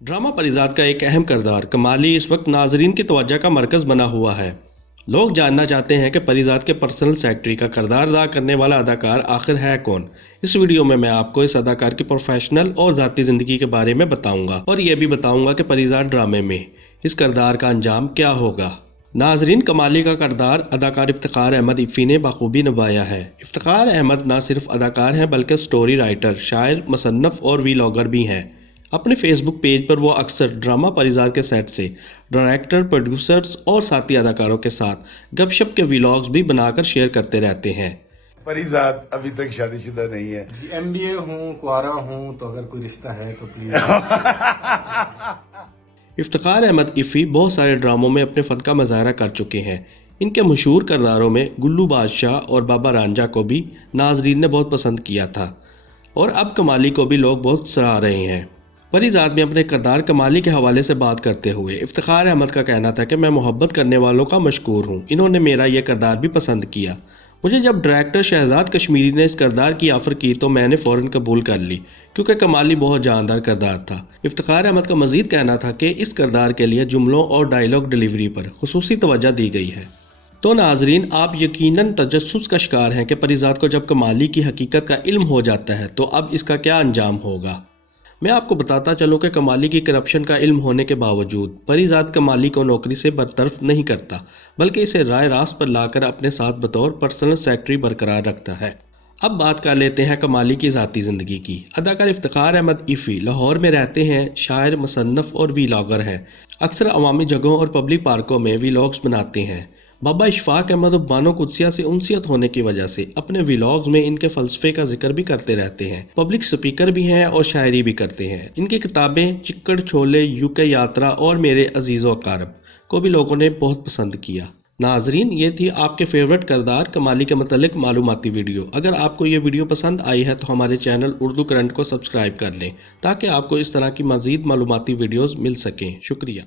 Drama परिजात का एक अहम किरदार कमाली इस वक्त नाजरीन की तवज्जो का मरकज़ बना हुआ है। लोग जानना चाहते हैं कि परिजात के पर्सनल सेक्रेटरी का किरदार अदा करने वाला अदाकार आखिर है कौन। इस वीडियो में मैं आपको इस अदाकार की प्रोफेशनल और ज़ाती ज़िंदगी के बारे में बताऊंगा और ये भी बताऊंगा कि परिजात ड्रामे में इस किरदार का अंजाम क्या होगा। नाजरीन, कमाली का किरदार अदाकार इफ्तिखार अहमद इफ़ी ने बखूबी निभाया है। इफ्तिखार अहमद न सिर्फ अदाकार हैं बल्कि स्टोरी राइटर, शायर, मुसन्नफ़ और वीलॉगर भी हैं। अपने फेसबुक पेज पर वो अक्सर ड्रामा परिजात के सेट से डायरेक्टर, प्रोड्यूसर्स और साथी अदाकारों के साथ गपशप के व्लॉग्स भी बनाकर शेयर करते रहते हैं। परिजात अभी तक शादीशुदा नहीं है जी, MBA हूँ, कुआरा हूँ, तो अगर कोई रिश्ता है तो प्लीज। इफ्तिखार अहमद इफ़ी बहुत सारे ड्रामों में अपने फ़न का मुजाहरा कर चुके हैं। इनके मशहूर किरदारों में गुल्लू बादशाह और बाबा रांझा को भी नाजरीन ने बहुत पसंद किया था और अब कमाली को भी लोग बहुत सराह रहे हैं। परिजात में अपने किरदार कमाली के हवाले से बात करते हुए इफ्तिखार अहमद का कहना था कि मैं मोहब्बत करने वालों का मशकूर हूँ, इन्होंने मेरा यह किरदार भी पसंद किया। मुझे जब डायरेक्टर शहजाद कश्मीरी ने इस किरदार की ऑफ़र की तो मैंने फ़ौरन कबूल कर ली क्योंकि कमाली बहुत जानदार किरदार था। इफ्तिखार अहमद का मज़ीद कहना था कि इस किरदार के लिए जुमलों और डायलॉग डिलीवरी पर खुसूसी तवज्जो दी गई है। तो नाजरीन, आप यकीनन तजस्सुस का शिकार हैं कि परिजात को जब कमाली की हकीकत का इल्म हो जाता है तो अब इसका क्या अंजाम होगा। मैं आपको बताता चलूं कि कमाली की करप्शन का इल्म होने के बावजूद परिजात कमाली को नौकरी से बरतरफ नहीं करता बल्कि इसे राय रास्त पर लाकर अपने साथ बतौर पर्सनल सेक्रेटरी बरकरार रखता है। अब बात कर लेते हैं कमाली की ज़ाती ज़िंदगी की। अदाकार इफ्तिखार अहमद इफ़ी लाहौर में रहते हैं, शायर, मुसन्नफ़ और वीलॉगर हैं। अक्सर अवामी जगहों और पब्लिक पार्कों में वीलॉग्स बनाते हैं। बाबा इशफाक अहमद और बानो कुदसिया से उनसियत होने की वजह से अपने व्लॉग्स में इनके फ़लसफ़े का जिक्र भी करते रहते हैं। पब्लिक स्पीकर भी हैं और शायरी भी करते हैं। इनकी किताबें चिक्कड़ छोले, यूके यात्रा और मेरे अजीज़ो अकारब को भी लोगों ने बहुत पसंद किया। नाजरीन, ये थी आपके फेवरेट किरदार कमाली के मतलब मालूमाती वीडियो। अगर आपको ये वीडियो पसंद आई है तो हमारे चैनल उर्दू करंट को सब्सक्राइब कर लें ताकि आपको इस तरह की मज़ीद मालूमाती वीडियोज़ मिल सकें। शुक्रिया।